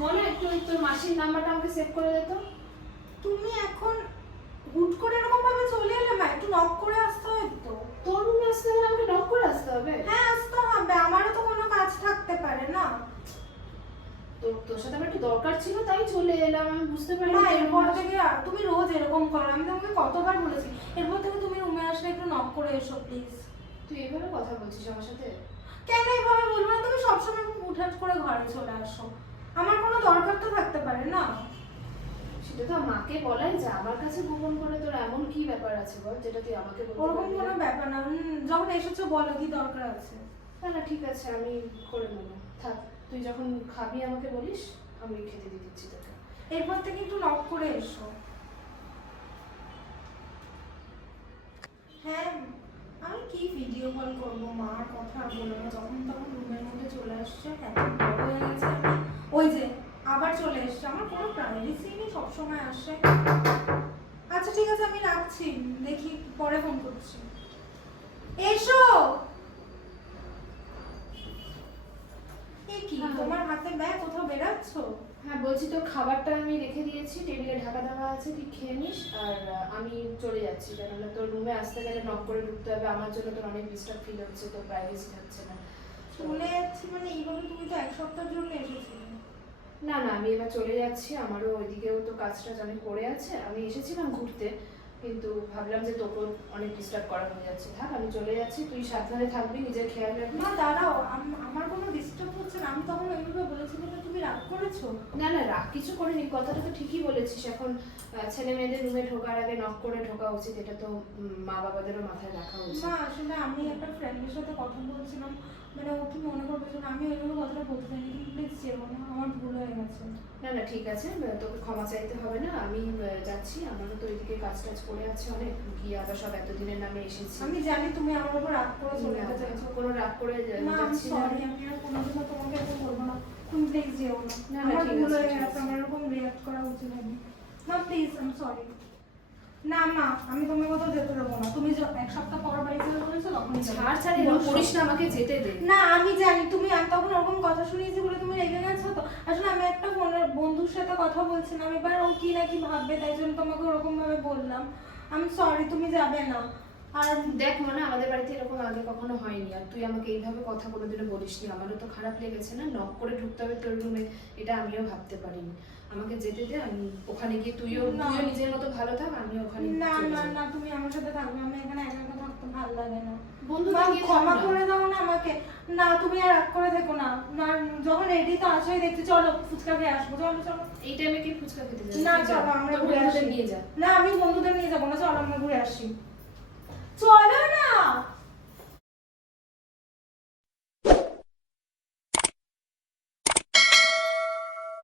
মনে একটু তোর মাসির নাম্বারটা আমাকে সেভ করে দে তো। তুমি এখন হুট করে এরকম ভাবে চলে এলে মা একটু নক করে আসতে হবে তো। তোর রুমে আসতে গেলে আমাকে নক করে আসতে হবে? হ্যাঁ আসতে হবে আমারও তো কোনো কাজ থাকতে পারে না। তো তোর সাথে আমার একটু দরকার ছিল তাই চলে এলাম আমি বুঝতে পারি মা এরপর থেকে আর তুমি রোজ এরকম করো আমি তোমাকে কতবার বলেছি। এরপর থেকে তুমি রুমে আসলে একটু নক করে এসো প্লিজ তুই এভাবে কথা বলছিস আমার সাথে? কেন এইভাবে বলব না? তুমি সবসময় উঠাট করে ঘরে চলে আসো। দরকার তো থাকতে পারে না। সেটা তো মাকে বলাই যা আমার কাছে গোপন করে তোর এমন কি ব্যাপার আছে বল যেটা তুই আমাকে বলতে ওরকম কোনো ব্যাপার না। যখন এসেছ বলো কি দরকার আছে। না না ঠিক আছে আমি করে নেব। থাক তুই যখন খাবি আমাকে বলিস আমি খেতে দিয়ে দিচ্ছি তোকে। এরপর থেকে একটু নক করে এসো। হ্যাঁ আমি কি ভিডিও কল করব? মার কথা বলব যখন তখন রুমের মধ্যে চলে আসছে এত বড় হয়ে গেছে। আবার চলে এসছে। আমার কোনো প্রাইভেসি নেই সবসময় আসে। আচ্ছা ঠিক আছে আমি রাখছি। দেখি পরে ফোন করছি। এসো! কি হ্যাঁ। তোমার হাতে ব্যাগ কোথাও বেরাচ্ছো? হ্যাঁ বলছি তোর খাবারটা আমি রেখে দিয়েছি। টেবিলে ঢাকা দেওয়া আছে তুই খেয়ে নিস। আর আমি চলে যাচ্ছি। কেননা তোর রুমে আসতে গেলে নক করে ঢুকতে হবে। আমার জন্য তোর অনেক ডিস্টার্ব ফিল হচ্ছে তোর প্রাইভেসি থাকছে না। তো- চলে যাচ্ছি মানে এইভাবে তুমি তো এক সপ্তাহের জন্য এসেছিলে। না না আমি এবার চলে যাচ্ছি। আমারও ওইদিকেও তো কাজ টাজ অনেক পড়ে আছে। আমি এসেছিলাম ঘুরতে কিন্তু ভাবলাম যে তোকেও অনেক ডিস্টার্ব করা হয়ে যাচ্ছে। থাক আমি চলে যাচ্ছি। তুই সাবধানে থাকবি নিজের খেয়াল রাখবি। না দাঁড়াও। আমার কোনো ডিস্টার্ব হচ্ছে না। আমি তখন ওইভাবে বলেছি বলে তুমি রাগ করেছ। না না রাগ কিছু করিনি। কথাটা তো ঠিকই বলেছিস। এখন ছেলে মেয়েদের রুমে ঢোকার আগে নক করে ঢোকা উচিত। এটা তো মা বাবাদেরও মাথায় রাখা উচিত। না আসলে আমি একটা ফ্রেন্ডের সাথে কথা বলছিলাম। মানে ও কি মনে করবে যে আমি ওইভাবে কথাটা বলতে চাইনি কিন্তু প্লিজ না আমার ভুল হয়ে গেছে। না না ঠিক আছে তোকে ক্ষমা চাইতে হবে না আমি যাচ্ছি আমারও তো ওইদিকে কাজ টাজ পড়ে আছে অনেক গিয়ে আবার সব এতদিনের নামে এসেছি। আমি জানি তুমি আমার উপর রাগ করে চলে যেতে চাইছো। কোনো রাগ করে যাচ্ছি না। সরি আমি আর কোনোদিনও তোমাকে এত বলব না। তুমি প্লিজ যেও না। আমার ভুল হয়ে গেছে আমার এরকম রিয়াক্ট করা উচিত হয়নি। না প্লিজ আমি সরি না না আমি তোমার কোথাও যেতে দেবো না। তুমি এক সপ্তাহ পর বাড়ি চলে বলেছ তখন ছাড় ছাড় এরকম করিস না আমাকে যেতে দে। না আমি জানি তুমি আমি তখন ওরকম কথা শুনিয়েছি বলে তুমি রেগে গেছো তো। আসলে আমি একটা ফোনের বন্ধুর সাথে কথা বলছিলাম এবার ও কি না কি ভাববে তাই জন্য তোমাকে ওরকম ভাবে বললাম। আমি সরি তুমি যাবে না। আর দেখ মানে আমাদের বাড়িতে এরকম আগে কখনো হয়নি। আর তুই আমাকে এইভাবে কথা কোনোদিনও বলিসনি। আমারও তো খারাপ লেগেছে না? নক করে ঢুকতে হবে তোর রুমে এটা আমিও ভাবতে পারিনি। আমাকে যেতে দে আমি ওখানে গিয়ে তুইও তুইও নিজের মতো ভালো থাক আমিও ওখানে না না না তুমি আমার সাথে থাকবে। আমি এখানে একা একা থাকতে ভালো লাগে না। বন্ধুদের মা, নিয়ে ক্ষমা করে দাও না আমাকে। না তুমি আর রাগ করে থেকো না। না যখন রেডি তো আসোই দেখছি চলো ফুচকা খেয়ে আসব। চলো চলো। এই টাইমে কি ফুচকা খেতে যাবি না চলো আমরা ঘুরে আসি। নিয়ে যা। না আমি বন্ধুদের নিয়ে যাব না। চলো আমরা ঘুরে আসি। চলো না